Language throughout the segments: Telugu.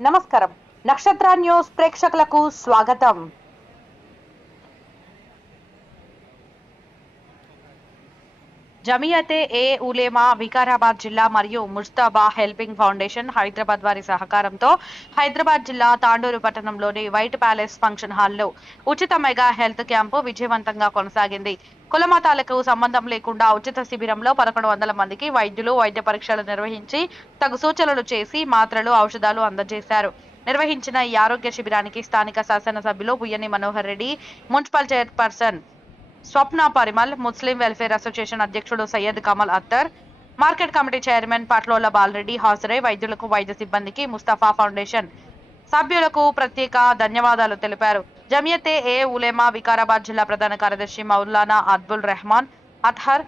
నమస్కారం. నక్షత్ర న్యూస్ ప్రేక్షకులకు స్వాగతం. జమియతే ఏ ఉలేమా వికారాబాద్ జిల్లా మరియు ముస్తాబా హెల్పింగ్ ఫౌండేషన్ హైదరాబాద్ వారి సహకారంతో హైదరాబాద్ జిల్లా తాండూరు పట్టణంలోని వైట్ ప్యాలెస్ ఫంక్షన్ హాల్లో ఉచిత మెగా హెల్త్ క్యాంపు విజయవంతంగా కొనసాగింది. కులమతాలకు సంబంధం లేకుండా ఉచిత శిబిరంలో పదకొండు వందల మందికి వైద్యులు వైద్య పరీక్షలు నిర్వహించి తగు సూచనలు చేసి మాత్రలు ఔషధాలు అందజేశారు. నిర్వహించిన ఈ ఆరోగ్య శిబిరానికి స్థానిక శాసనసభ్యులు Buyyani Manohar Reddy municipal chairperson Swapna Parimal Muslim welfare association అధ్యక్షుడు Syed Kamal Attar market committee chairman Patlola Balareddy హాజరై వైద్యులకు వైద్య సిబ్బందికి ముస్తఫా ఫౌండేషన్ సభ్యులకు ప్రత్యేక ధన్యవాదాలు తెలిపారు. జమియతే ఏ ఉలేమా వికారాబాద్ జిల్లా ప్రధాన కార్యదర్శి మౌలానా అబ్దుల్ రెహమాన్ అత్హర్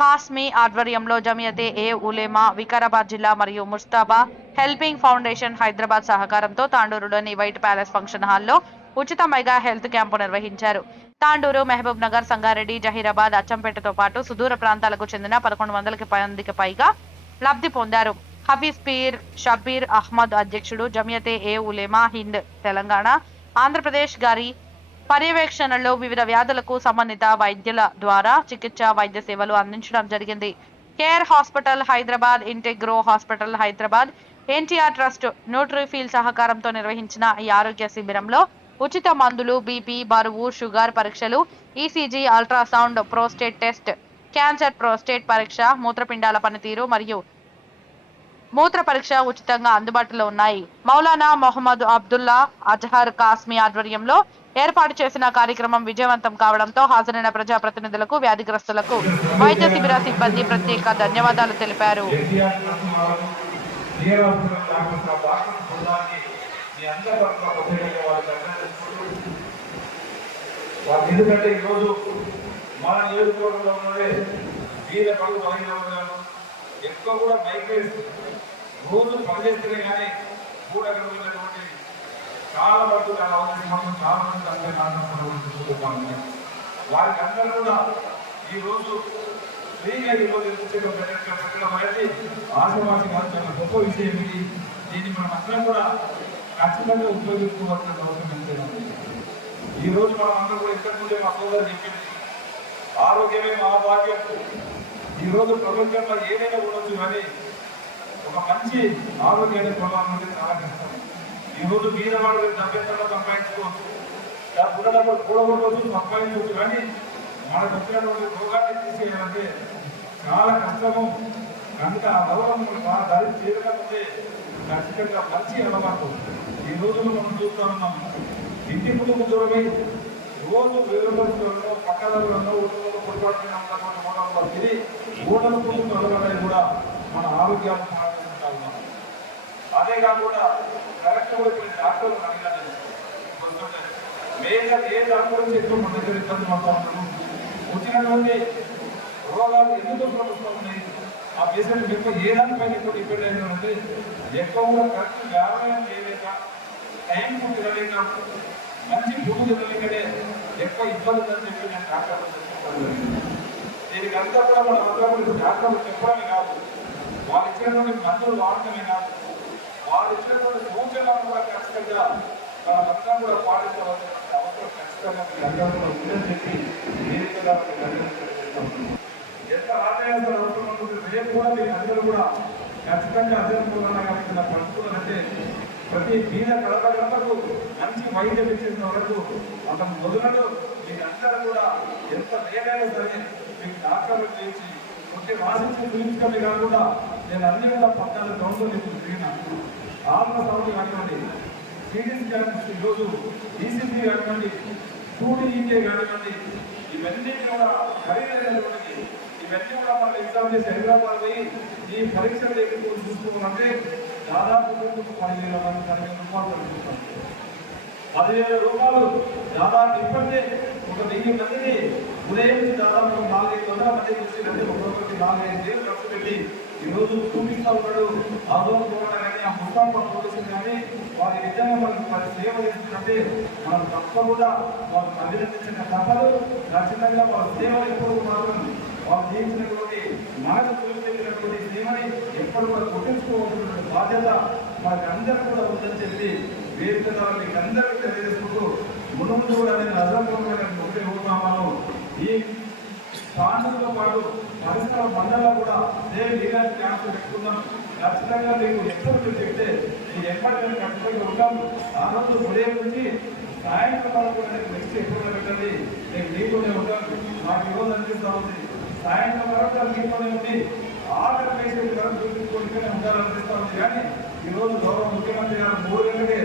కాస్మి ఆధ్వర్యంలో జమియతే ఏ ఉలేమా వికారాబాద్ జిల్లా మరియు ముస్తాబా హెల్పింగ్ ఫౌండేషన్ హైదరాబాద్ సహకారంతో తాండూరులోని వైట్ ప్యాలెస్ ఫంక్షన్ హాల్లో ఉచిత మెగా హెల్త్ క్యాంపు నిర్వహించారు. తాండూరు మహబూబ్ నగర్ సంగారెడ్డి జహీరాబాద్ అచ్చంపేటతో పాటు సుదూర ప్రాంతాలకు చెందిన పదకొండు వందలకి మందికి పైగా లబ్ధి పొందారు. హఫీజ్ పీర్ షబీర్ అహ్మద్ అధ్యక్షుడు జమియతే ఏ ఉలేమా హింద్ తెలంగాణ ఆంధ్రప్రదేశ్ గారి పర్యవేక్షణలో వివిధ వ్యాధులకు సంబంధిత వైద్యుల ద్వారా చికిత్స వైద్య సేవలు అందించడం జరిగింది. Care hospital Hyderabad Integro hospital Hyderabad NTR trust Nutrifeel సహకారంతో నిర్వహించిన ఈ ఆరోగ్య శిబిరంలో ఉచిత మందులు బీపీ బరువు షుగర్ పరీక్షలు ECG ultrasound prostate test cancer prostate పరీక్ష మూత్రపిండాల పనితీరు మరియు మూత్ర పరీక్ష ఉచితంగా అందుబాటులో ఉన్నాయి. మౌలానా మొహమ్మద్ అబ్దుల్లా అజహర్ కాస్మీ ఆధ్వర్యంలో ఏర్పాటు చేసిన కార్యక్రమం విజయవంతం కావడంతో హాజరైన ప్రజాప్రతినిధులకు వ్యాధిగ్రస్తులకు వైద్య శిబిర సిబ్బంది ప్రత్యేక ధన్యవాదాలు తెలిపారు. ఎంత నరసింహారావు జిఆర్ వారికి ఎందుకంటే ఈరోజు మన నియోజకవర్గంలో ఉన్నదే వీళ్ళ పనులు బలహీన ఎక్కువ కూడా మైగ్రేట్స్ రోజు పనిచేస్తేనే కానీ కూడగలిగినటువంటి చాలా వరకు చాలా అవసరం చాలా మంది అందరి కారణం వారికి అందరూ కూడా ఈరోజు ఫ్రీగా ఈరోజు ఎదుర్కొనే పెట్టడం అనేది ఆశమాసి కాదు చాలా గొప్ప విషయం ఇది. దీన్ని మనం అందరం కూడా ఖచ్చితంగా ఉపయోగించుకోవాల్సిన అవసరం ఎంతైనా ఈ రోజు మనం అందరం కూడా ఇక్కడ ముందే మా సోదరు చెప్పింది. ఆరోగ్యమే మహాభాగ్యం ఈ రోజు ప్రపంచంలో ఏదైనా ఉండొచ్చు కానీ ఒక మంచి ఆరోగ్యాన్ని పొందాలంటే చాలా కష్టం. ఈ రోజు మీద వాళ్ళు డబ్బెంతగా సంపాదించుకోవచ్చు. ఉన్నప్పుడు కూడగొట్టవచ్చు సంపాదించవచ్చు కానీ మనకు వచ్చినటువంటి రోగాన్ని తీసేయాలంటే చాలా కష్టము. కనుక ఆ గౌరవం మన దారి చేరకపోతే ఖచ్చితంగా మంచి అలవాటు. ఈ రోజుల్లో మనం చూస్తూ ఉన్నాం ఇంటి ముందుకు దూరమై రోజు వేరుపరుచులను పక్కలలో ఊళ్ళలో పొరపాటున ఉన్నటువంటి మూలంలో తిరిగి ఊళ్ళను ముందుకు అలవాటై కూడా మన ఆరోగ్యాన్ని పాటిస్తూ ఉన్నాం. అదే కాకుండా కరెక్ట్ కూడా కొన్ని డాక్టర్లు అడిగాను మేజర్ ఏ డాక్టర్ గురించి మన దగ్గర ఇబ్బంది పడతా వచ్చినటువంటి రోగాలు ఎందుకు ప్రభుత్వం ఉన్నాయి? ఆ పేషెంట్ ఎక్కువ ఏ దానిపైన ఇప్పుడు డిపెండ్ అయిందంటే ఎక్కువగా ఖర్చు వ్యాపారం చేయలేక టైం తినలేక మంచి ఫుడ్ తినలేకనే ఎక్కువ ఇబ్బంది అని చెప్పి నేను డాక్టర్ దీనికి అంతా కూడా మన అందరూ డాక్టర్లు చెప్పడమే కాదు. వాళ్ళు ఇచ్చినటువంటి మందులు వాడటమే కాదు. వాళ్ళు ఇచ్చినటువంటి సూచనలను కూడా ఖచ్చితంగా మనమంతా కూడా పాటించవలసిన అవసరం ఖచ్చితంగా మీ అందరూ కూడా ఉందని చెప్పి వేదికగా మీకు ఎంత ఆదాయాలు అవసరం రేపు కూడా మీరు అందరూ కూడా ఖచ్చితంగా అధ్యయనంగా పరిస్థితులు అంటే ప్రతి బీద కడప గడపకు మంచి వైద్యం ఇచ్చేసిన వరకు అంత మొదలను మీరందరూ కూడా ఎంత వేగైనా సరే మీకు డాక్టర్లు చేసి కొంచెం ఆశించి చూపించడమే కాకుండా నేను అన్ని కూడా పద్నాలుగు సంవత్సరాలు ఇప్పుడు తిరిగిన. ఆత్మ సౌకర్యం కానివ్వండి సిటీ కానివ్వండి ఈరోజు ఈసీసీ కానివ్వండి టూడీఈకే కానివ్వండి ఇవన్నీ కూడా ఖరీదైనటువంటి ఇవన్నీ కూడా మనం ఎగ్జామ్ చేసి హైదరాబాద్ ఈ పరీక్షలు ఎదుర్కొని చూసుకోవాలంటే దాదాపు పదివేల మంది పదివేల రూపాయలు జరుగుతుంది పదివేల రూపాయలు దాదాపు ఇప్పటికే ఒక వెయ్యి మందిని ఉదయం దాదాపు నాలుగైదు వందల మంది చూసినట్టు ఒక్కొక్కరికి నాలుగైదు వేలు ఖర్చు పెట్టి ఈరోజు చూపిస్తా ఉన్నాడు. ఆదోళన పోవడం కానీ ఆ మొత్తం మనం పోలీసులు కానీ వారి నిజంగా మనకు వారి సేవ చేస్తుందంటే మనం తప్పకుండా వారు అభినందించిన తప్పదు ఖచ్చితంగా వాళ్ళ సేవ ఎప్పుడు మాత్రం వారు జీవించినటువంటి మనకు చూపించినటువంటి సేవని ఎప్పుడు కూడా గుర్తించుకోవాల్సినటువంటి బాధ్యత మాకు అందరూ కూడా ఉందని చెప్పి వేదిక ద్వారా మీకు అందరికీ తెలియజేసుకుంటూ ముందు ముందు కూడా నేను అదనపూర్వకంగా ఒకటే కోరుతున్నాను ఈ స్థానంతో పాటు పరిసర మండలంలో కూడా సేమ్ ఇలాంటి క్యాంప్స్ పెట్టుకుందాం. ఖచ్చితంగా మీకు ఎప్పుడు చెప్తే ఈ ఎప్పటి మేము ఖచ్చితంగా ఉంటాం. ఆ రోజు ఉదయం నుంచి సాయంత్రం వరకు నెక్స్ట్ ఎప్పుడు పెట్టండి. నేను మీతోనే ఉంటాను. మాకు ఈరోజు అనిపిస్తూ ఉంది. సాయంత్రం వరకు అది మీతోనే ఉంది. ఆర్డర్ పేషెంట్ విధానం చూపించుకుంటూనే ఉండాలనిపిస్తా ఉంది. కానీ ఈరోజు గౌరవ ముఖ్యమంత్రి గారు మూడు గంటలకే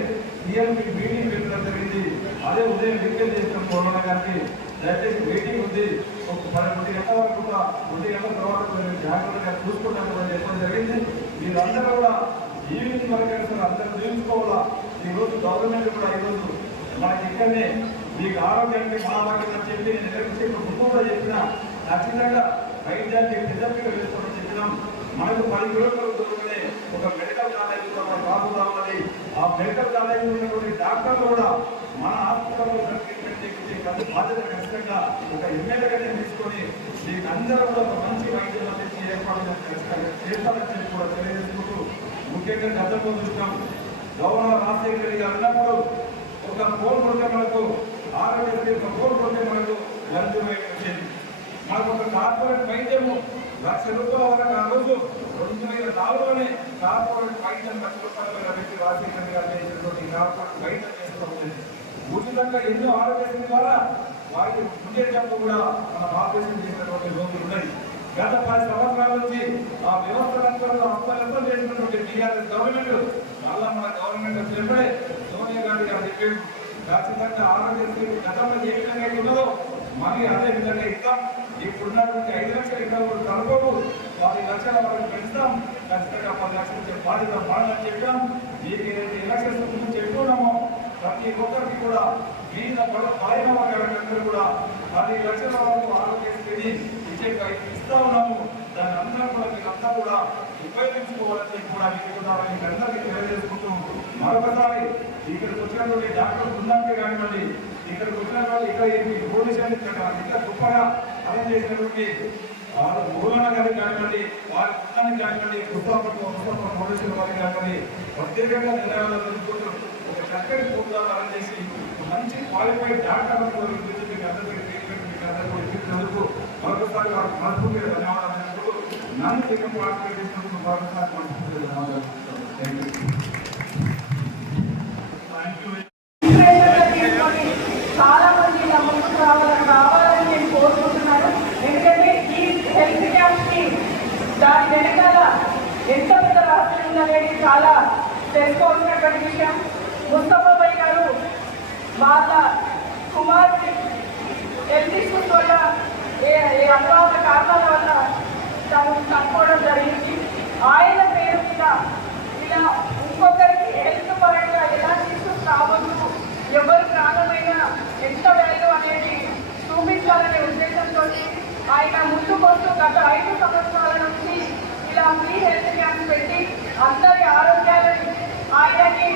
సీఎంకి మీటింగ్ పెట్టడం జరిగింది. అదే ఉదయం విజ్ఞప్తి చేసిన కరోనా గారికి దయచేసి మీటింగ్ ఉంది. ఒక పది ఒంటి గంటల వరకు కూడా ఒంటి గంటల తర్వాత మీరు జాగ్రత్తగా చూసుకుంటామని చెప్పడం జరిగింది. మీరందరూ కూడా ఈవినింగ్ వరకు అందరూ జీవించుకోవాలా ఈరోజు గవర్నమెంట్ కూడా ఈరోజు మనకి ఇక్కడనే మీకు ఆరోగ్యానికి మహాభాగ్యం అని చెప్పి నేను ఎక్కడ ఇప్పుడు ముందు కూడా చెప్పిన ఖచ్చితంగా వైద్యానికి పెద్దపీట వేసుకోవడం చెప్పినాం. మనకు పది కిలోమీటర్లు దూరంలోనే ఒక మెడికల్ కాలేజీ కూడా మన బాబుగా ఉన్నది ఆ మెడికల్ కాలేజ్ ఉన్నటువంటి డాక్టర్లు కూడా మన హాస్పిటల్లో ట్రీట్మెంట్ చేయించే బాధ్యత ఖచ్చితంగా ఒక ఎమ్మెల్యేగానే తీసుకొని మీకు అందరూ కూడా ఒక మంచి వైద్యం అందించి ఏర్పాటు ఖచ్చితంగా చేస్తారని చెప్పి కూడా తెలియజేసుకుంటూ ముఖ్యంగా గతంలో చూసినాం. గవర్నర్ రాజశేఖర రెడ్డి గారు ఉన్నప్పుడు ఒక ఫోన్ కొడితే మనకు ఆరోగ్యశ్రీ ఒక ఫోన్ కొడితే మనకు మంజూరు వచ్చేది. మాకు ఒక కార్పొరేట్ వైద్యము లక్ష రూపాయల వరకు ఆ రోజు రెండు వేల నాలుగులోనే కార్పొరేట్ వైద్యం లక్ష రూపాయల మీద పెట్టి రాజశేఖర గారు చేసినటువంటి కార్పొరేట్ వైద్యం చేసుకోవచ్చు ఉచితంగా ఎన్నో ఆరోగ్యం ద్వారా వారికి ఉండేటప్పుడు కూడా మన భారతదేశం చేసినటువంటి రోజులు ఉన్నాయి గత పది సంవత్సరాల నుంచి ఆ వ్యవస్థలంతా అప్పలంతా చేసినటువంటి టీఆర్ఎస్ గవర్నమెంట్ మళ్ళా మన గవర్నమెంట్ వచ్చినప్పుడే సోనియా గాంధీ గారు చెప్పారు ఖచ్చితంగా ఆరోగ్యశ్రీ గతంలో ఏ విధంగా అయితే మనీ అదే విధంగా ఇస్తాం ఇప్పుడున్నటువంటి ఐదు లక్షల ఇక్కడ కనుకోకు పది లక్షల వరకు పెంచుతాం. ఖచ్చితంగా పది లక్షలు ఇచ్చే బాధ్యత మాడని చెప్పాం. మీకు ఏదైతే ఎలక్షన్స్ ముందు చెప్పుకున్నామో ప్రతి ఒక్కరికి కూడా మీద పడ పైన వాళ్ళందరూ కూడా పది లక్షల వరకు ఆరోగ్యశ్రీని ఇచ్చే ఇస్తా ఉన్నాము. దాని అందరూ కూడా మీరంతా కూడా ఉపయోగించుకోవాలని చెప్పి కూడా మీకు కూడా మీకు అందరికీ తెలియజేసుకుంటూ మరొకసారి ఇక్కడికి వచ్చినటువంటి డాక్టర్ బృందానికి కానివ్వండి ఇక్కడికి వచ్చిన వాళ్ళు ఇక్కడ ఈ పోలీసులు ఇక్కడ గొప్పగా అర్థం చేసినటువంటి వారు మూలన గారికి కానివ్వండి వారి బృందానికి కానివ్వండి పుస్తకం పుస్తకం పోలీసుల వారికి కానివ్వండి ప్రత్యేకంగా ధన్యవాదాలు ఒక చక్కటి ప్రోగ్రామ్ అరేంజ్ చేసి మంచి క్వాలిఫైడ్ డాక్టర్ గురించి అందరికీ ట్రీట్మెంట్ అందరికీ ఇప్పించినందుకు మరొకసారి వారికి మనస్ఫూర్తిగా ధన్యవాదాలు నన్ను టీకం పార్టిసిపేట్ చేసినందుకు మరొకసారి మనస్ఫూర్తిగా ధన్యవాదాలు థ్యాంక్ యూ థ్యాంక్ యూ ఇన్స్పిరేషన్గా తీసుకొని చాలా మంది ఇలా ముందుకు రావాలని రావాలని నేను కోరుకుంటున్నాను ఎందుకంటే ఈ హెల్త్ క్యాంప్కి దాని వెనకాల ఎంత పెద్ద రహస్యం ఉందనేది చాలా తెలుసుకోవాల్సినటువంటి విషయం ముస్తఫాబాయ్ గారు వాళ్ళ కుమార్తె హెల్త్ ఇష్యూస్ వల్ల ఏ ఏ అనుభవ కారణాల వల్ల తను చనిపోవడం జరిగింది. ఆయన పేరు మీద ఇలా ఇంకొకరికి హెల్త్ పరంగా ఎలాంటి ఇష్యూస్ రావద్దు ఎవరు ప్రాణమైన ఎంత వాల్యూ అనేది చూపించాలనే ఉద్దేశంతో ఆయన ముందుకొస్తూ గత ఐదు సంవత్సరాల నుంచి ఇలా ఫ్రీ హెల్త్ క్యాంప్ పెట్టి అందరి ఆరోగ్యాలని ఆయనకి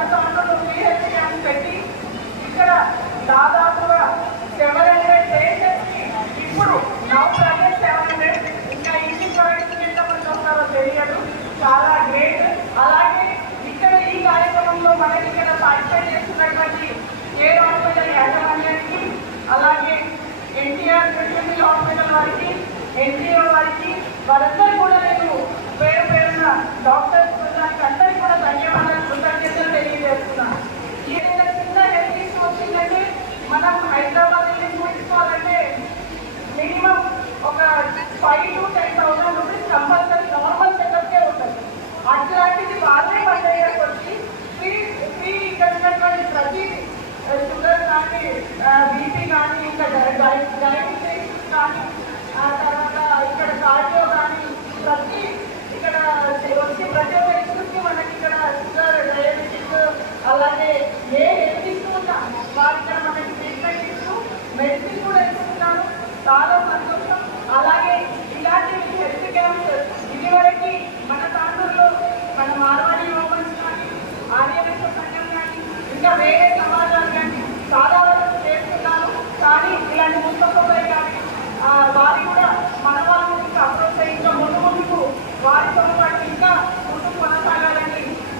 రోజు పీహెచ్ క్యాంప్ పెట్టి ఇక్కడ దాదాపుగా సెవెన్ హండ్రెడ్ పేషెంట్స్కి ఇప్పుడు నౌ ప్రజెంట్ సెవెన్ హండ్రెడ్ ఇంకా ఇంటి ఎంత ఎంతమంది వస్తారో తెలియదు. చాలా గ్రేట్ అలాగే ఇక్కడ ఈ కార్యక్రమంలో మనకి ఇక్కడ పార్టిసిపేట్ చేస్తున్నటువంటి కేర్ హాస్పిటల్ యాజమాన్యానికి అలాగే ఎన్టీఆర్ మెడికల్ హాస్పిటల్ వారికి ఎన్టీఓ వారికి వారందరూ కూడా నేను పేరు పేరున doctor five to ten thousand rupees compulsory normal చెకప్కే ఉంటుంది. అట్లాంటిది వాళ్ళే మన దగ్గరకు వచ్చి ఫ్రీ ఫ్రీ ఇక్కడ ఉన్నటువంటి ప్రతి షుగర్ కానీ బీపీ కానీ ఇంకా డయాబెటీస్ కానీ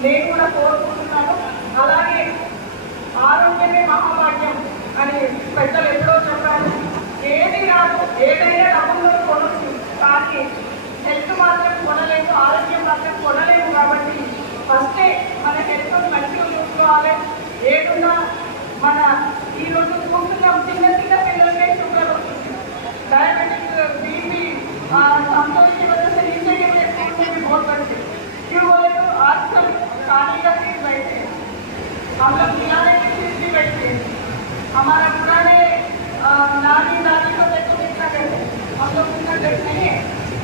నేను కూడా కోరుకుంటున్నాను. అలాగే ఆరోగ్యమే మహాభాగ్యం అని పెద్దలు ఎప్పుడో చెప్పారు. ఏది కాదు ఏదైనా డబ్బులు కొనచ్చు. కానీ హెల్త్ మాత్రం కొనలేదు ఆరోగ్యం మాత్రం కొనలేము కాబట్టి ఫస్టే మన హెల్త్ మంచిగా చూసుకోవాలి. ఏదున్నా మన ఈరోజు చూస్తున్నాం చిన్న చిన్న పిల్లలకే షుగర్. వస్తుంది డయాబెటిక్ బీపీ సంతోషం వచ్చేసి ఇంజనీర్ ఎక్కువ పోతుంది ఇవ్వలేదు ఆస్పత్రి शादी का दिन बैठे हम लोग दुनिया में किस भी बैठे हमारा पुराने नानी दादी को देखो कितना कहते हम लोग कितना देखते हैं।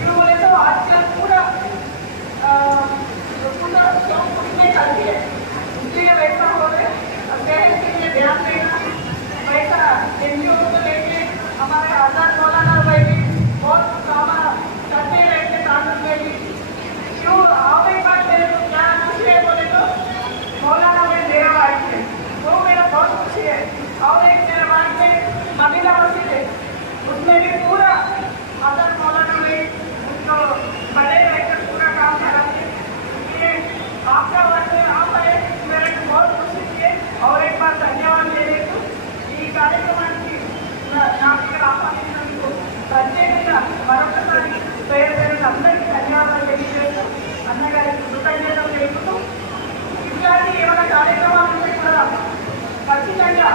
क्यों बोले तो आजकल पूरा पूरा शौक उसमें कर है। इसलिए वैसा हो गए अब के लिए ध्यान देना। वैसा एन जी ओ को लेके हमारे आज़ाद కార్యక్రమానికి నాకు ఇక్కడ ఆహ్వానించినందుకు ప్రత్యేకంగా మరొకసారి పేరు పేరు అందరికీ ధన్యవాదాలు తెలియజేస్తూ అన్నగారికి కృతజ్ఞతలు తెలుపుతూ ఇట్లాంటి ఏమైనా కార్యక్రమాలు కూడా ఖచ్చితంగా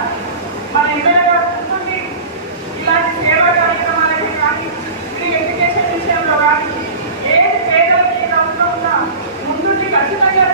మన ఎమ్మెల్యే గారు ఉంటుంది ఇలాంటి సేవ కార్యక్రమాలకి కానీ ఫ్రీ ఎడ్యుకేషన్ విషయంలో కానీ ఏ పేదలకి ఉన్న ముందుండి ఖచ్చితంగా